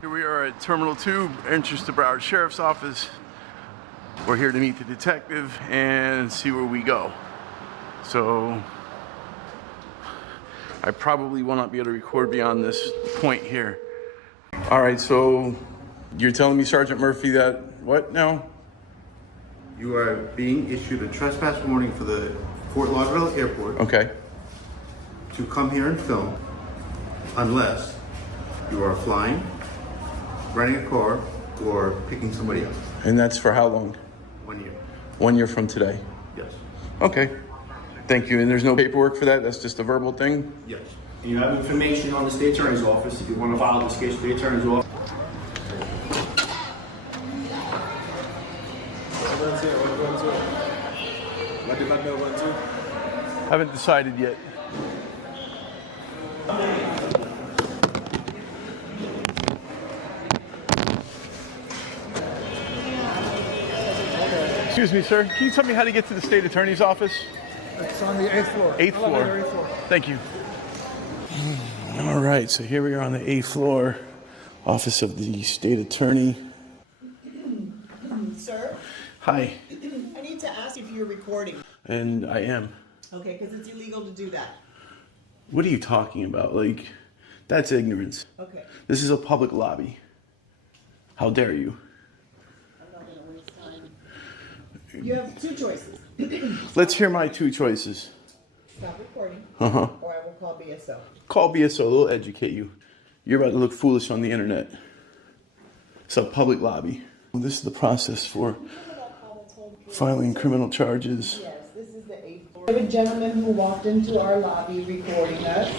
Here we are at Terminal 2, entrance to Broward Sheriff's Office. We're here to meet the detective and see where we go. So, I probably will not be able to record beyond this point here. All right, so you're telling me, Sergeant Murphy, that what now? You are being issued a trespass warning for the Fort Lauderdale Airport. Okay. To come here and film, unless you are flying, renting a car, or picking somebody up. And that's for how long? 1 year. 1 year from today? Yes. Okay. Thank you. And there's no paperwork for that? That's just a verbal thing? Yes. You have information on the state attorney's office if you want to file this case with the attorney's office. Haven't decided yet. Excuse me, sir. Can you tell me how to get to the state attorney's office? It's on the 8th floor. 8th floor. Elevator, 8th floor. Thank you. All right, so here we are on the 8th floor, office of the state attorney. Sir? Hi. I need to ask if you're recording. And I am. Okay, because it's illegal to do that. What are you talking about? Like, that's ignorance. Okay. This is a public lobby. How dare you? I'm not going to waste time. You have two choices. Let's hear my two choices. Stop recording, Uh-huh. or I will call BSO. Call BSO, they'll educate you. You're about to look foolish on the internet. It's a public lobby. This is the process for filing criminal charges. Yes, this is the 8th floor. We have a gentleman who walked into our lobby recording us.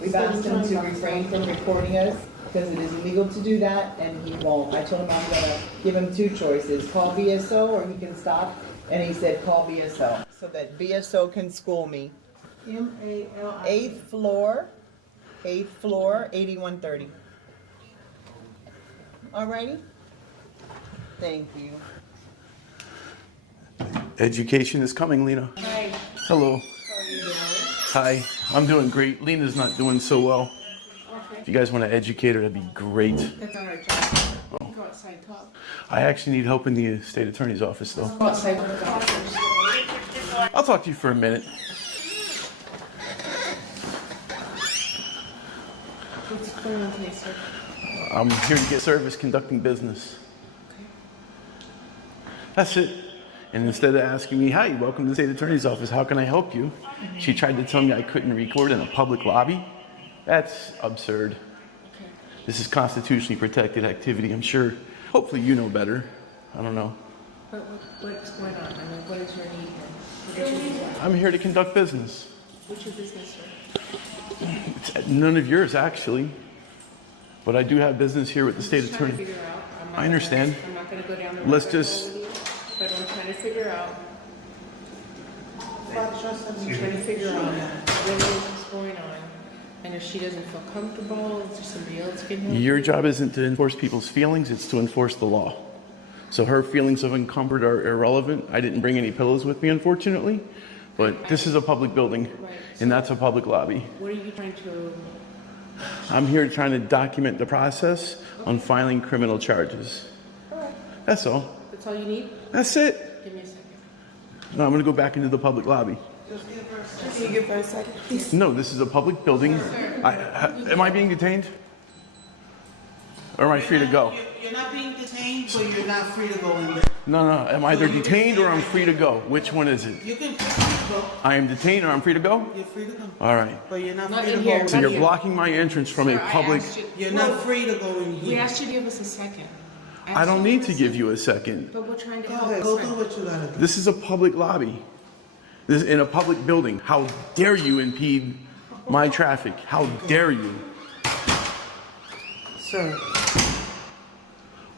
We've asked him to refrain from recording us because it is illegal to do that, and he won't. I told him I'm going to give him two choices. Call BSO or he can stop, and he said call BSO so that BSO can school me. M-A-L-I. 8th floor, 8130. Alrighty? Thank you. Education is coming, Lena. Hi. Hello. How are you doing? Hi. I'm doing great. Lena's not doing so well. Okay. If you guys want to educate her, that'd be great. That's all right, John. Go outside, talk. I actually need help in the state attorney's office, though. Go outside, talk. I'll talk to you for a minute. What's going on today, sir? I'm here to get service conducting business. That's it. And instead of asking me, hi, welcome to the state attorney's office, how can I help you? She tried to tell me I couldn't record in a public lobby. That's absurd. This is constitutionally protected activity. I'm sure, hopefully you know better. I don't know. What's going on? I mean, what is your need? What is your need? I'm here to conduct business. What's your business, sir? It's none of yours, actually. But I do have business here with the state I'm trying to attorney. figure out. I understand. I'm not going to go down the Let's rabbit hole just- with you, but I'm trying to figure out. I'm trying to figure out what it is that's going on. And if she doesn't feel comfortable, is there somebody else can help? Your job isn't to enforce people's feelings, it's to enforce the law. So her feelings of uncomfort are irrelevant. I didn't bring any pillows with me, unfortunately. But this is a public building, and that's a public lobby. What are you trying to? I'm here trying to document the process on filing criminal charges. All right. That's all. That's all you need? That's it. Give me a second. Now I'm going to go back into the public lobby. Can you give her a second, please? No, this is a public building. Am I being detained? Or am I free to go? You're not being detained, but you're not free to go in there. No, I'm either detained or I'm free to go. Which one is it? You can go. I am detained or I'm free to go? You're free to go. All right. But you're not Not free in to here. go. So you're blocking my entrance from a Sir, I public... asked you- You're not free to go in We here. asked you to give us a second. I don't need to give you a second. But we're trying to Go help ahead, us. go do what you gotta do. This is a public lobby. This is in a public building. How dare you impede my traffic? How dare you? Sir,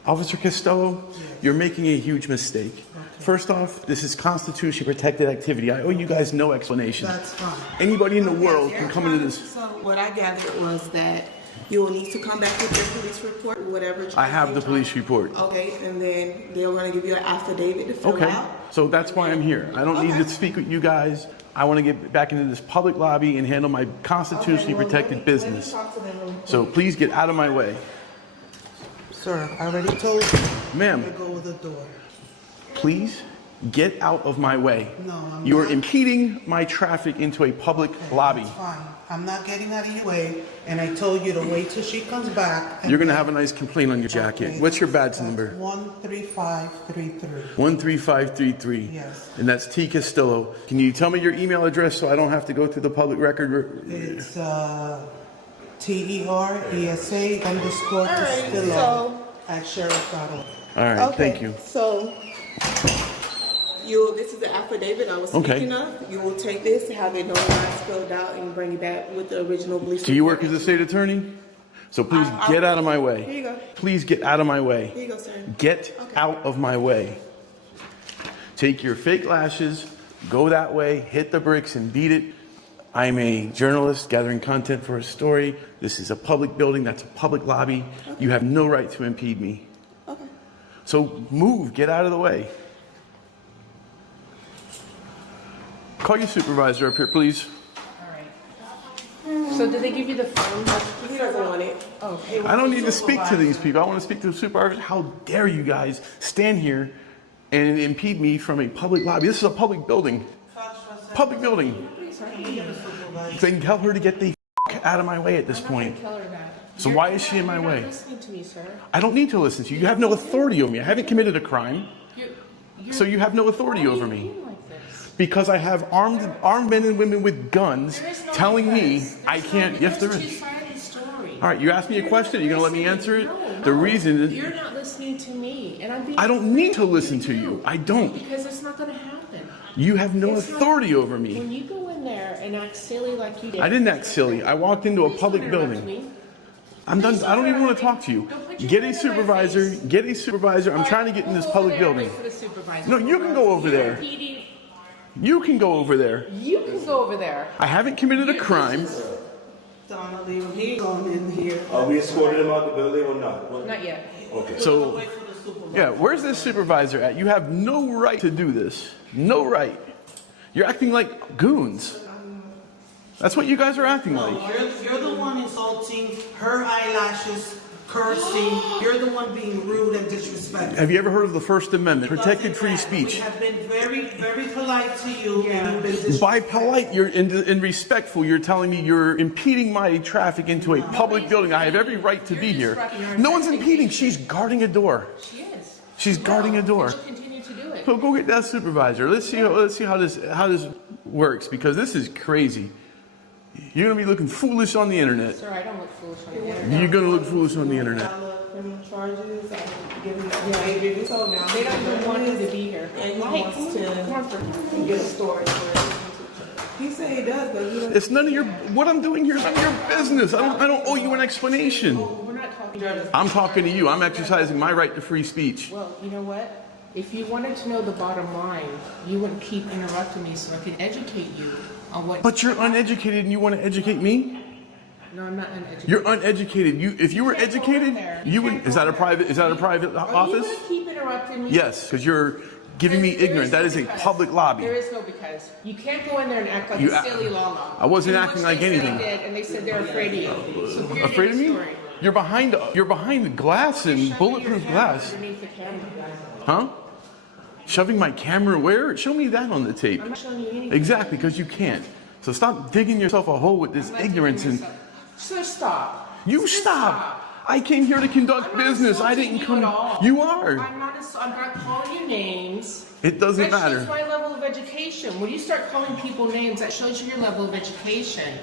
Officer Costello, you're making a huge mistake. First off, this is constitutionally protected activity. I owe you guys no explanation. that's fine. Anybody in the world can come into this. So what I gathered was that you will need to come back with your police report, whatever. I have the police report. Okay, and then they're gonna give you an affidavit to fill Okay, out. so that's why I'm here. I don't need to Okay. speak with you guys. I want to get back into this public lobby and handle my constitutionally Okay, well, protected let me business. talk to them real quick. So please get out of my way. Sir, I already told you Ma'am, to go with the door. please get out of my way. No, I'm You are not. impeding my traffic into a public lobby. It's fine. I'm not getting out of your way, and I told you to wait till she comes back. and You're gonna then- have a nice complaint on your jacket. What's your badge number? 13533. 13533. Yes. And that's T. Castillo. Can you tell me your email address so I don't have to go through the public record? It's TERESA_Castillo at sheriff.org. All right, thank you. So, this is the affidavit I was Okay. speaking of. You will take this, have it notarized, filled out, and bring it back with the original police. Do you work as a state attorney? So please get out of my way. Here you go. Please get out of my way. Here you go, sir. Get out of my way. Take your fake lashes, go that way, hit the bricks and beat it. I'm a journalist gathering content for a story. This is a public building. That's a public lobby. You have no right to impede me. Okay. So move, get out of the way. Call your supervisor up here, please. So did they give you the phone? He doesn't want it. Okay. I don't need to speak to these people. I want to speak to the supervisor. How dare you guys stand here and impede me from a public lobby? This is a public building. Public building. Then tell her to get the out of my way at this point. Tell her that. So why is she in my You're way? not listening to me, sir. I don't need to listen to you. You have no authority over me. I haven't committed a crime, You're, so you have no authority why are over you me. being like this? Because I have armed men and women with guns There is no telling me because. I There's can't. no- Yes, there there's is. two-sided story. All right, you asked me a question. Are you going to let me answer it? No, The no. reason is You're not listening to me, and I'm being. I don't need to listen to you. I don't. Because it's not going to happen. You have no It's not- authority over me. When you go in there and act silly like you did. I didn't act silly. I walked into a Please public don't interrupt building. me. I'm done. Please I don't even don't want to talk to you. Don't put your Get a hand in my supervisor. face. Get a supervisor. I'm trying to get in this Go over public there and building. wait for the supervisor. No, you can go over You're there. impeding- You can go over there. You can go over there. I haven't committed a crime. Donnelly, he going in here. Are we escorting him out the building or not? Not yet. Okay. So, Wait for the supervisor. yeah, where's this supervisor at? You have no right to do this. No right. You're acting like goons. That's what you guys are acting like. You're the one insulting her eyelashes, cursing. You're the one being rude and disrespectful. Have you ever heard of the First Amendment? Protected free We speech. have been very, very polite to you, and you've been disrespectful. By polite, you're in respectful. You're telling me you're impeding my traffic into a public building. I have every right to be here. No one's impeding. She's guarding a door. She is. She's guarding a door. She'll continue to do it. So go get that supervisor. Let's see how this works, because this is crazy. You're gonna be looking foolish on the internet. Sir, I don't look foolish on the internet. You're gonna look foolish on the internet. Criminal charges. I'm giving behavior. So now They don't even want him to be here. And he Mike, wants come on, to get a story for it. He said he does, but he doesn't. It's none of your. What I'm doing here is none of your business. I don't owe you an explanation. We're not talking. I'm talking to you. I'm exercising my right to free speech. Well, you know what? If you wanted to know the bottom line, you wouldn't keep interrupting me so I could educate you on what. But you're uneducated and you want to educate me? No, I'm not uneducated. You're uneducated. If you were can't go educated, in there. you would. Is that a private? Is that a private Are you office? going to keep interrupting me? Yes, because you're giving me There is ignorant. no That is a because. public lobby. There is no because. You can't go in there and act like You a a- silly la-la. I wasn't And acting what like they said anything. they did, and they said they're afraid of you. So period Afraid of the me? story. You're behind the glass and Shoving your bulletproof camera glass. underneath the camera. Huh? Shoving my camera where? Show me that on the tape. I'm not showing you anything. Exactly, because you can't. So stop digging yourself a hole with this I'm not ignorance doing and myself. So stop. you Just stop. I came here to conduct I'm not business. I insulting didn't you come. at all. You are. I'm not calling you names. It doesn't That matter. shows my level of education. When you start calling people names, that shows you your level of education.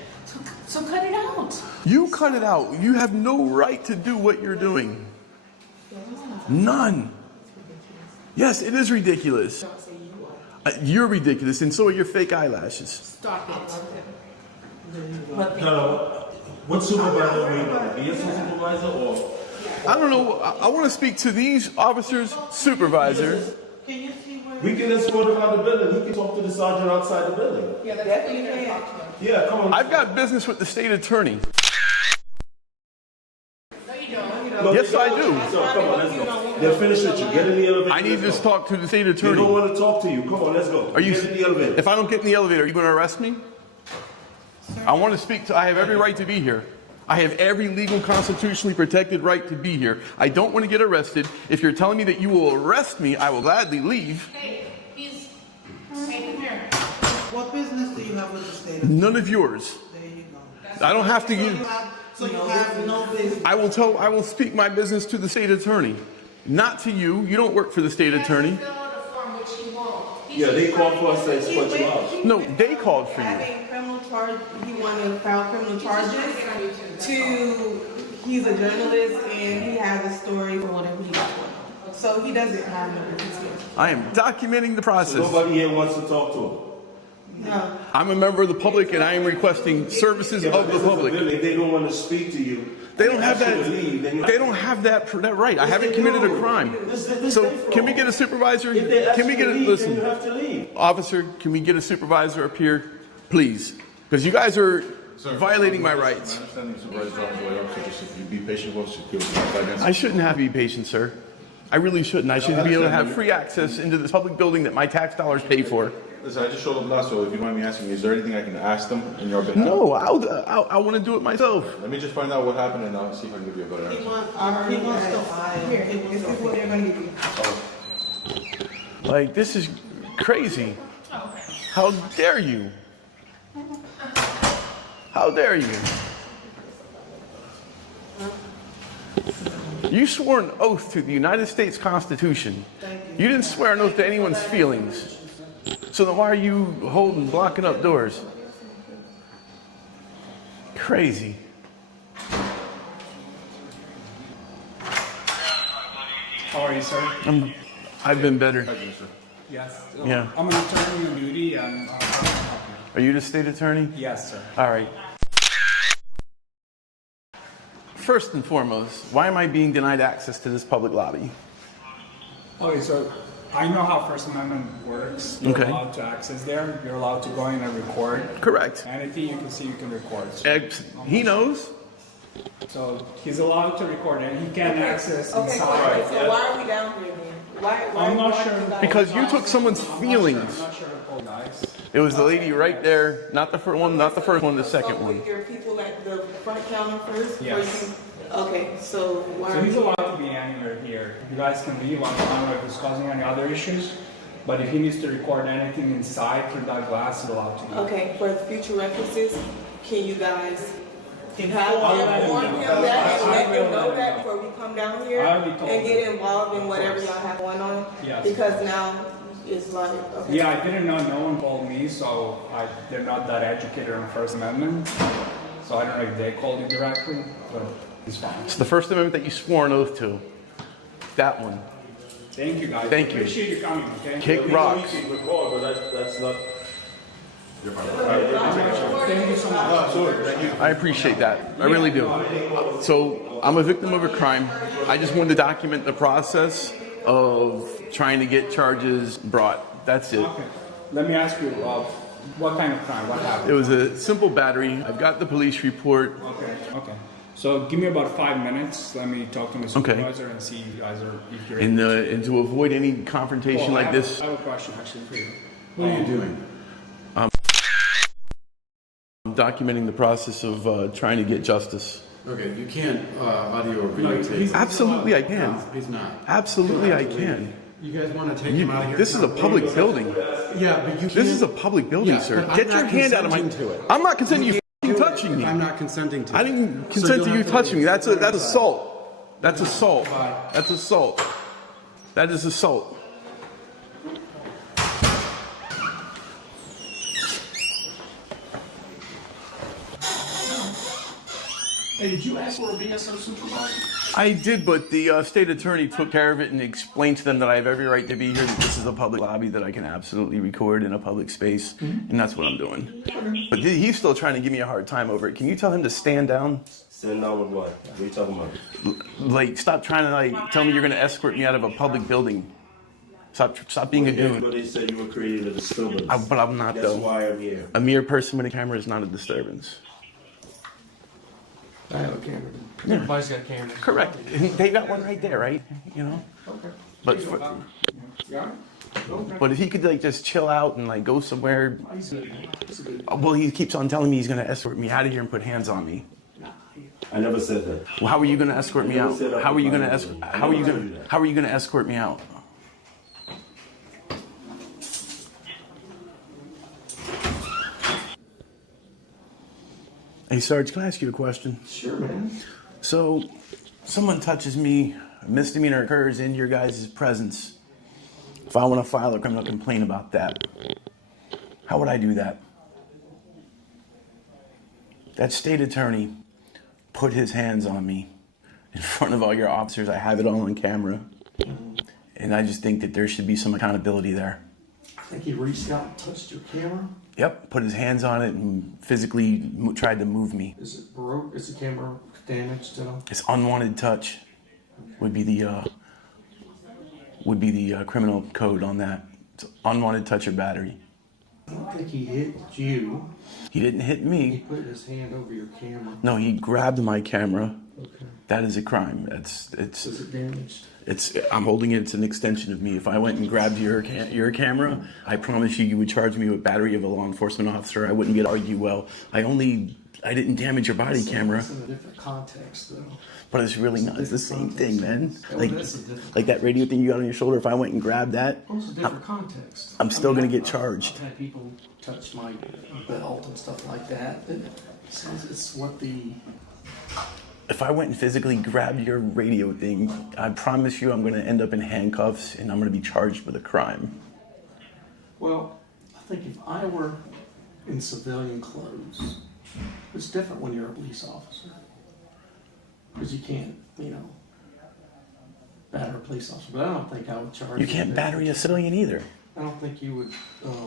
So cut it out. You cut it out. You have no right to do what you're doing. None. Yes, it is ridiculous. You're ridiculous, and so are your fake eyelashes. Stop it. No. What supervisor are we going to be? A supervisor or? I don't know. I want to speak to these officers' supervisor. Can you see where? We can escort him out the building. He can talk to the sergeant outside the building. Yeah, that's what you can. Yeah, come on. I've got business with the state attorney. No, you don't. No, Yes, they I don't. do. So come on, let's go. They're finished with you. Get in the elevator. I need let's to go. talk to the state They don't attorney. want to talk to you. Come on, let's go. Are you? Get in the elevator. If I don't get in the elevator, are you going to arrest me? I want to speak to. I have every right to be here. I have every legal constitutionally protected right to be here. I don't want to get arrested. If you're telling me that you will arrest me, I will gladly leave. Hey, come here. What business do you have with the state? None of yours. There you go. I don't have to give. So you have no business. I will speak my business to the state attorney. Not to you. You don't work for the state attorney. Yeah, they called for us to escort you out. No, they called for you. Having criminal charge, he wanted to file criminal charges he's a journalist and he has a story for whatever he got going on. So he doesn't have no business here. I am documenting the process. Nobody here wants to talk to him. No. I'm a member of the public and I am requesting services Yeah, of the public. If they don't want to speak to you, They don't have ask you that. to leave, then you- They don't have that right. I haven't committed a crime. So can we get a supervisor? If they ask Can we you get to a leave, then listen, you have to leave. officer? Can we get a supervisor up here, please? Because you guys are violating my rights. My understanding is supervisor officer, whatever, so just if you be patient with us, just give us 5 minutes. I shouldn't have to be patient, sir. I really shouldn't. I should be able to have free access into this public building that my tax dollars pay for. Listen, I just showed up last, so if you mind me asking, is there anything I can ask them in your behalf? No, I want to do it myself. Let me just find out what happened and I'll see if I can give you a better He answer. wants to file. Here, this is what they're gonna give you. Like, this is crazy. How dare you? How dare you? You swore an oath to the United States Constitution. You didn't swear an oath to anyone's feelings. So then why are you blocking up doors? Crazy. How are you, sir? I've been better. Yes. Yeah. I'm an attorney on duty and Are you the state attorney? yes, sir. All right. First and foremost, why am I being denied access to this public lobby? Okay, so I know how First Amendment works. You're Okay. allowed to access there. You're allowed to go in and record. Correct. Anything you can see, you can record. He knows. So he's allowed to record and he can access Okay, inside. so why are we down here then? Why I'm not why sure. you guys- Because you took someone's feelings. I'm not sure the whole guys. It was the lady right there, not the first one, not the first one, the second So one. with your people at the front counter first? before Yes. you can- Okay, so why So are he's you? allowed to be anywhere here. You guys can leave. I don't know if it's causing any other issues. But if he needs to record anything inside through that glass, he's allowed to leave. Okay, for future references, can you guys Inform have I'll let him him warn know. him that and let I him will know let him that know. before we come down here I already told and him. get involved in Of whatever course. y'all have going on? Yes. Because now it's like, okay. Yeah, I didn't know. No one called me, so they're not that educated on First Amendment. So I don't know if they called you directly, but it's fine. It's the First Amendment that you swore an oath to. That one. Thank you, guys. Thank you. Appreciate you coming. Okay. Kick We rocks. can record, but that's not. Thank you so much. I appreciate that. I really do. So I'm a victim of a crime. I just wanted to document the process of trying to get charges brought. That's it. Okay. Let me ask you, what kind of crime? What happened? It was a simple battery. I've got the police report. Okay. Okay. So give me about 5 minutes. Let me talk to my Okay. supervisor and see if you guys are if you're. And to avoid any confrontation Well, like this, I have a question actually for you. What are you doing? I'm documenting the process of trying to get justice. Okay, you can't audio or No, videotape. he's- Absolutely, I can. No, he's not. Absolutely, I can. You guys want to take him out of here? This is a public building. Yeah, but you can't. This is a public building, Yeah, sir. but I'm Get your not hand out of my. consenting to it. I'm not consenting to you Do f***ing it touching me. if I'm not consenting to it. I didn't So consent you'll to you have to touching me. leave. That's assault. That's assault. Bye. That's assault. That is assault. Hey, did you ask for a BSO supervisor? I did, but the state attorney took care of it and explained to them that I have every right to be here, that this is a public lobby, that I can absolutely record in a public space, and that's what I'm doing. But he's still trying to give me a hard time over it. Can you tell him to stand down? Stand down with what? What are you talking about? Like, stop trying to tell me you're going to escort me out of a public building. Stop being a goon. Everybody said you were creating a disturbance. But I'm not, That's though. why I'm here. A mere person with a camera is not a disturbance. I have a camera. Everybody's got cameras. Correct. They got one right there, right? You know. Okay. But Yeah? Okay. but if he could just chill out and go somewhere. He's good. He's good. Well, he keeps on telling me he's going to escort me out of here and put hands on me. Nah, I never said that. Well, how are you going to escort me out? How are you going to escort me out? Hey, Sarge, can I ask you a question? Sure, man. So, someone touches me, a misdemeanor occurs in your guys' presence. If I want to file a criminal complaint about that, how would I do that? That state attorney put his hands on me in front of all your officers. I have it all on camera. And I just think that there should be some accountability there. I think he reached out and touched your camera. Yep, put his hands on it and physically tried to move me. Is it broke? Is the camera damaged? It's unwanted touch would be the criminal code on that. It's unwanted touch or battery. I don't think he hit you. He didn't hit He me. put his hand over your camera. No, he grabbed my camera. Okay. That is a crime. It's Is it damaged? I'm holding it. It's an extension of me. If I went and grabbed your camera, I promise you would charge me with battery of a law enforcement officer. I wouldn't get argued well. I didn't damage your body camera. It's in a different context, though. But it's really not. It's the same thing, man. Well, that's a different Like that radio thing you got on your shoulder. If I went and grabbed that, Well, it's a different context. I'm still gonna get charged. I've had people touch my belt and stuff like that. It's what the... If I went and physically grabbed your radio thing, I promise you I'm gonna end up in handcuffs and I'm gonna be charged with a crime. Well, I think if I were in civilian clothes, it's different when you're a police officer. Because you can't, batter a police officer. But I don't think I would charge You can't battery a civilian either. I don't think you would, if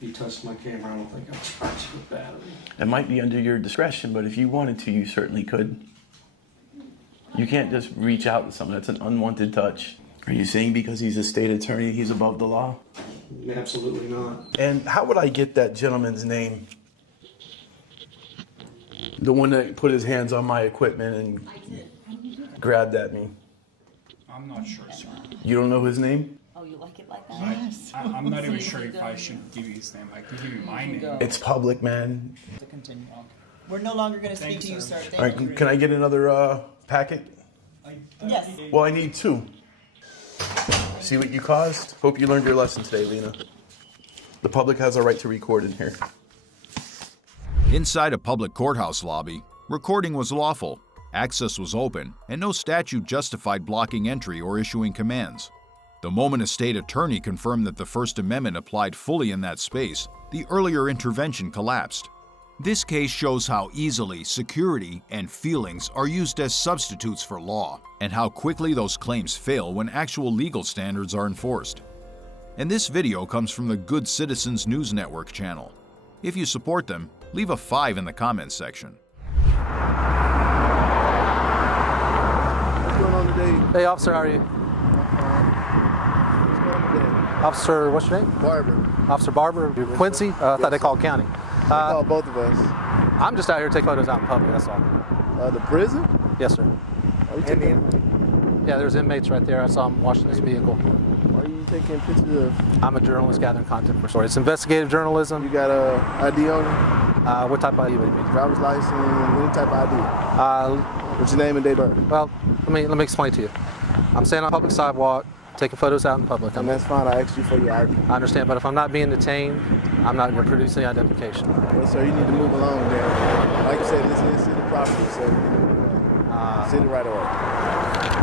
you touched my camera, I don't think I would charge you with battery. It might be under your discretion, but if you wanted to, you certainly could. You can't just reach out to someone. That's an unwanted touch. Are you saying because he's a state attorney, he's above the law? Absolutely not. And how would I get that gentleman's name? The one that put his hands on my equipment and grabbed at me. I'm not sure, sir. You don't know his name? Oh, you like it like that? I'm not even sure if I should give you his name. I can give you my name. It's public, man. To continue. We're no longer gonna speak Thanks, to you, sir. sir. All right, can I get another packet? Yes. Well, I need 2. See what you caused? Hope you learned your lesson today, Lena. The public has a right to record in here. Inside a public courthouse lobby, recording was lawful, access was open, and no statute justified blocking entry or issuing commands. The moment a state attorney confirmed that the First Amendment applied fully in that space, the earlier intervention collapsed. This case shows how easily security and feelings are used as substitutes for law, and how quickly those claims fail when actual legal standards are enforced. And this video comes from the Good Citizens News Network channel. If you support them, leave a 5 in the comments section. What's going on today? Hey, officer, how are you? What's going on today? Officer, what's your name? Barber. Officer Barber, Quincy? I thought they called county. I called both of us. I'm just out here to take photos out in public, that's all. The prison? Yes, sir. Are you taking? Yeah, there's inmates right there. I saw them washing this vehicle. Are you taking pictures of? I'm a journalist gathering content for stories. It's investigative journalism. You got a ID on you? What type of ID would you mean? Driver's license, any type of ID. What's your name and date of birth? Well, let me explain to you. I'm standing on a public sidewalk, taking photos out in public. And that's fine. I asked you for your ID. I understand, but if I'm not being detained, I'm not going to produce any identification. Well, sir, you need to move along there. Like you said, this is city property, so you need to move along. City right away.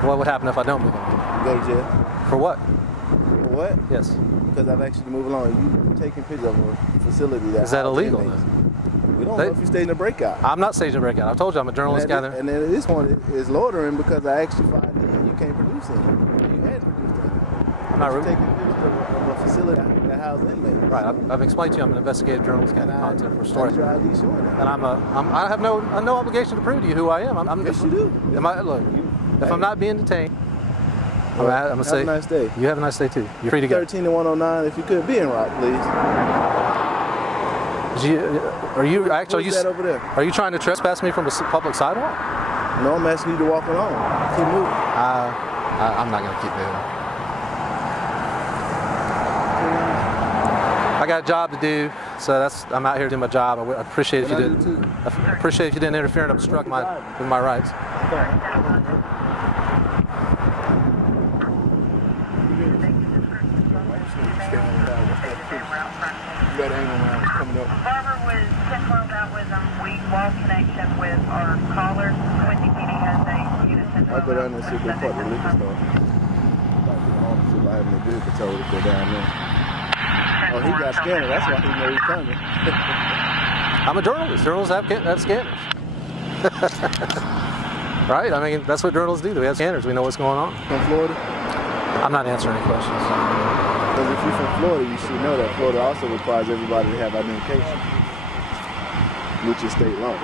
What would happen if I don't move along? You go to jail. For what? For what? Yes. Because I've asked you to move along. You taking pictures of a facility that. Is that illegal? We don't know if you're staging a breakout. I'm not staging a breakout. I told you I'm a journalist gathering. And then this one is loitering because I asked you for ID and you can't produce any. You had produced any. I'm not taking pictures of a facility that houses inmates. Right. I've explained to you I'm an investigative journalist gathering content for stories. Your ID showing that. And I have no obligation to prove to you who I am. Yes, you do. Look, if I'm not being detained, I'm gonna say. Have a nice day. You have a nice day too. You're free to go. 13 and 109. If you could be in route, please. Are you actually? Who's that over there? Are you trying to trespass me from a public sidewalk? No, I'm asking you to walk along. Keep moving. I'm not gonna keep moving. I got a job to do. So I'm out here doing my job. I appreciate if you didn't. I appreciate if you didn't interfere and obstruct with my rights. Barbara was 10 miles out with we lost connection with our caller. Quincy PD has a unit 10 miles out. I know see they part of the liquor store. Like the officer by having a vehicle told to go down there. Oh, he got scanned. That's why he know he's coming. I'm a journalist. Journalists have scanners. Right? I mean, that's what journalists do. We have scanners. We know what's going on. From Florida? I'm not answering any questions. Because if you're from Florida, you should know that Florida also requires everybody to have identification, which is state law.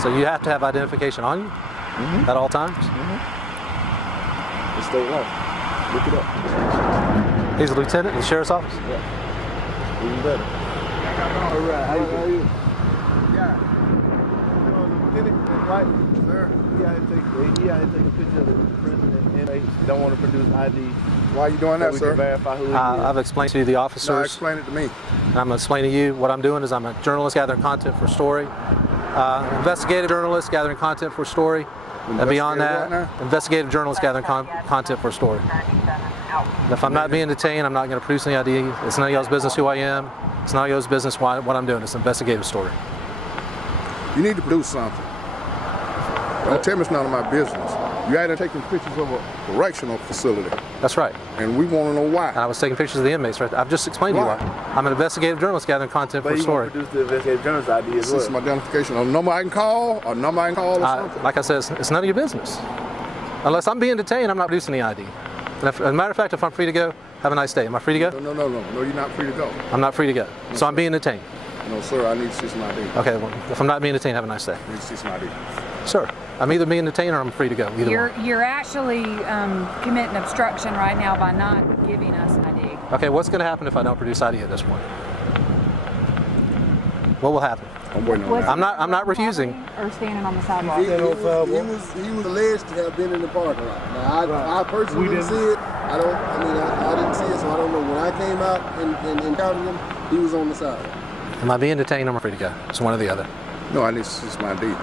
So you have to have identification on you at all times? It's state law. Look it up. He's a lieutenant in the sheriff's office? Yeah. Even better. All right. How are you? Yeah. Right, sir. He had to take a picture of the prison and they don't want to produce ID. Why are you doing that, sir? Verify who he is. I've explained to the officers. No, explain it to me. And I'm going to explain to you what I'm doing is I'm a journalist gathering content for a story. Investigative journalist gathering content for a story. And beyond that, investigative journalist gathering content for a story. And if I'm not being detained, I'm not going to produce any ID. It's none of y'all's business who I am. It's none of y'all's business what I'm doing. It's an investigative story. You need to produce something. Don't tell me it's none of my business. You had to taking pictures of a correctional facility. That's right. And we want to know why. And I was taking pictures of the inmates. Right? I've just explained to you why. I'm an investigative journalist gathering content for a story. But you produce the investigative journalist ID as well. This is my identification. A number I can call, or something. Like I said, it's none of your business. Unless I'm being detained, I'm not producing any ID. And as a matter of fact, if I'm free to go, have a nice day. Am I free to go? No, you're not free to go. I'm not free to go. No, so I'm being detained. No, sir, I need to see some ID. Okay, well, if I'm not being detained, have a nice day. I need to see some ID. Sir, I'm either being detained or I'm free to go. You're actually committing obstruction right now by not giving us ID. Okay, what's going to happen if I don't produce ID at this point? What will happen? I'm waiting on that. I'm not refusing. Or standing on the sidewalk. He was alleged to have been in the parking lot. Now, I personally didn't see it. I didn't see it, so I don't know. When I came out and encountered him, he was on the sidewalk. Am I being detained or am I free to go? It's one or the other. No, I need to see my ID.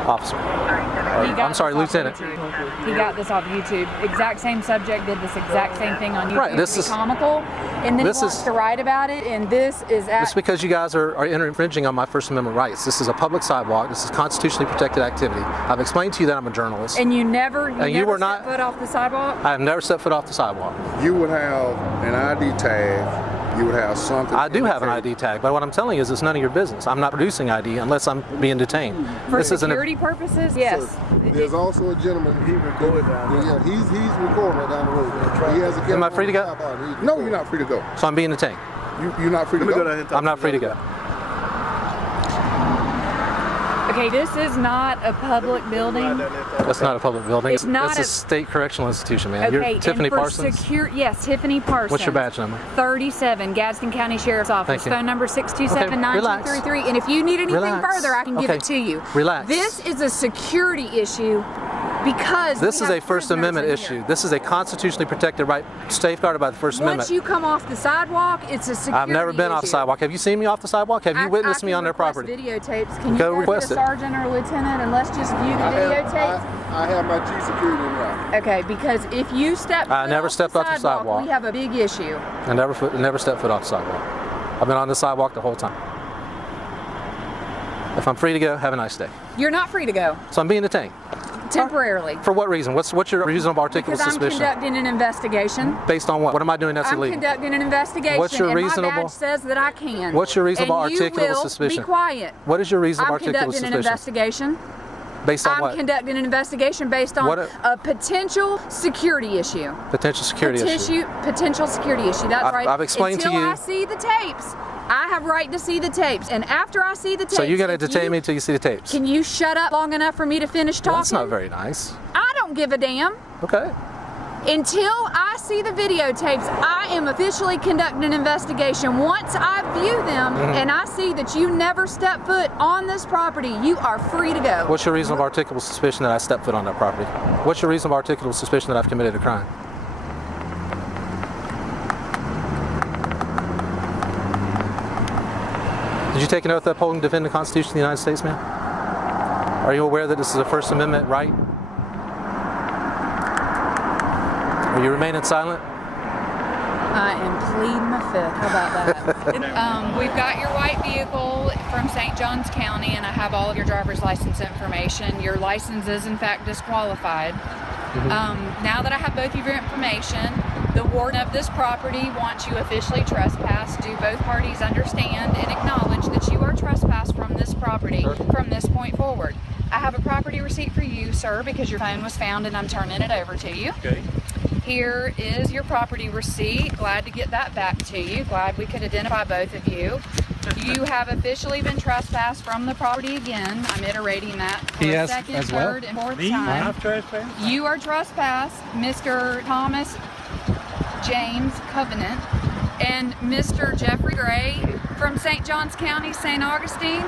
Officer. I'm sorry, Lieutenant. He got this off YouTube. Exact same subject, did this exact same thing on YouTube. Right, this is comical, and then he wants to write about it, and this is... It's because you guys are infringing on my First Amendment rights. This is a public sidewalk. This is constitutionally protected activity. I've explained to you that I'm a journalist. And you never stepped foot off the sidewalk? I have never stepped foot off the sidewalk. You would have an ID tag. You would have something. I do have an ID tag, but what I'm telling you is it's none of your business. I'm not producing ID unless I'm being detained. For security purposes, yes. So, there's also a gentleman, he recorded down there. Yeah, he's recording right down the road. He has a camera. Am I free to go? No, you're not free to go. So I'm being detained. You're not free to go? I'm not free to go. Okay, this is not a public building. That's not a public building. It's not a state correctional institution, man. Okay, You're Tiffany and for Parsons? Yes, Tiffany Parsons. What's your badge number? 37, Gadsden County Sheriff's Office. Thank you. Phone number 627-9233. And if you need anything further, I can give it to you. Relax. This is a security issue because this is a First Amendment issue. This is a constitutionally protected right, safeguarded by the First Amendment. Once you come off the sidewalk, it's a security I've never been off the sidewalk. Have you seen me off the sidewalk? Have you witnessed me on their property? Videotapes. Can you go go request to the sergeant or lieutenant and let's just view the videotapes? I have my chief security in there. Okay, because if you step I never stepped off the sidewalk. We have a big issue. I never stepped foot off the sidewalk. I've been on the sidewalk the whole time. If I'm free to go, have a nice day. You're not free to go. So I'm being detained. Temporarily. For what reason? What's your reasonable articulable suspicion? Because I'm conducting an investigation. Based on what? What am I doing that's illegal? I'm conducting an investigation. What's your reasonable? And my badge says that I can. What's your reasonable and articulable suspicion? Be quiet. What is your reasonable articulable suspicion? I'm conducting an investigation. Based on what? I'm conducting an investigation based on a potential security issue. Potential security issue. Potential security issue. That's right. I've explained to you. Until I see the tapes, I have right to see the tapes. And after I see the tapes, so you're going to detain me until you see the tapes? Can you shut up long enough for me to finish talking? Well, that's not very nice. I don't give a damn. Okay. Until I see the videotapes, I am officially conducting an investigation. Once I view them and I see that you never step foot on this property, you are free to go. What's your reasonable articulable suspicion that I stepped foot on that property? What's your reasonable articulable suspicion that I've committed a crime? Did you take an oath to uphold and defend the Constitution of the United States, ma'am? Are you aware that this is a First Amendment right? Are you remaining silent? I am pleading the fifth. How about that? We've got your white vehicle from St. Johns County, and I have all of your driver's license information. Your license is, in fact, disqualified. Now that I have both of your information, the warden of this property wants you officially trespassed. Do both parties understand and acknowledge that you are trespassed from this property from this point forward? I have a property receipt for you, sir, because your phone was found, and I'm turning it over to you. Okay. Here is your property receipt. Glad to get that back to you. Glad we could identify both of you. You have officially been trespassed from the property again. I'm iterating that for a second, third, and fourth time. Trespassed? You are trespassed, Mr. Thomas James Covenant and Mr. Jeffrey Gray from St. Johns County, St. Augustine.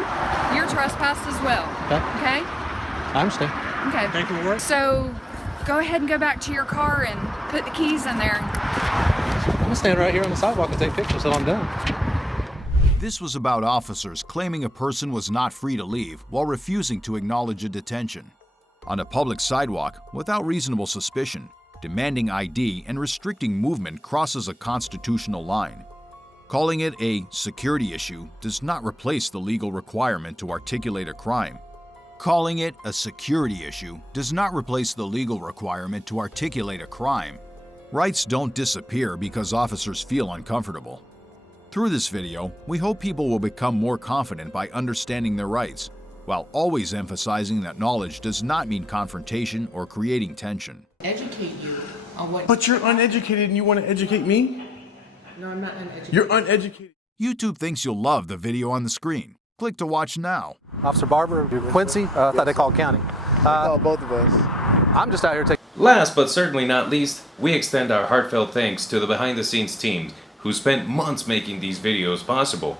You're trespassed as well. Okay? I understand. Okay. Thank you, Lord. So go ahead and go back to your car and put the keys in there. I'm gonna stand right here on the sidewalk and take pictures till I'm done. This was about officers claiming a person was not free to leave while refusing to acknowledge a detention. On a public sidewalk, without reasonable suspicion, demanding ID and restricting movement crosses a constitutional line. Calling it a security issue does not replace the legal requirement to articulate a crime. Calling it a security issue does not replace the legal requirement to articulate a crime. Rights don't disappear because officers feel uncomfortable. Through this video, we hope people will become more confident by understanding their rights, while always emphasizing that knowledge does not mean confrontation or creating tension. Educate you on what. But you're uneducated and you want to educate me? No, I'm not uneducated. You're uneducated. YouTube thinks you'll love the video on the screen. Click to watch now. Officer Barber, Quincy, I thought they called county. Called both of us. I'm just out here taking. Last but certainly not least, we extend our heartfelt thanks to the behind-the-scenes team who spent months making these videos possible.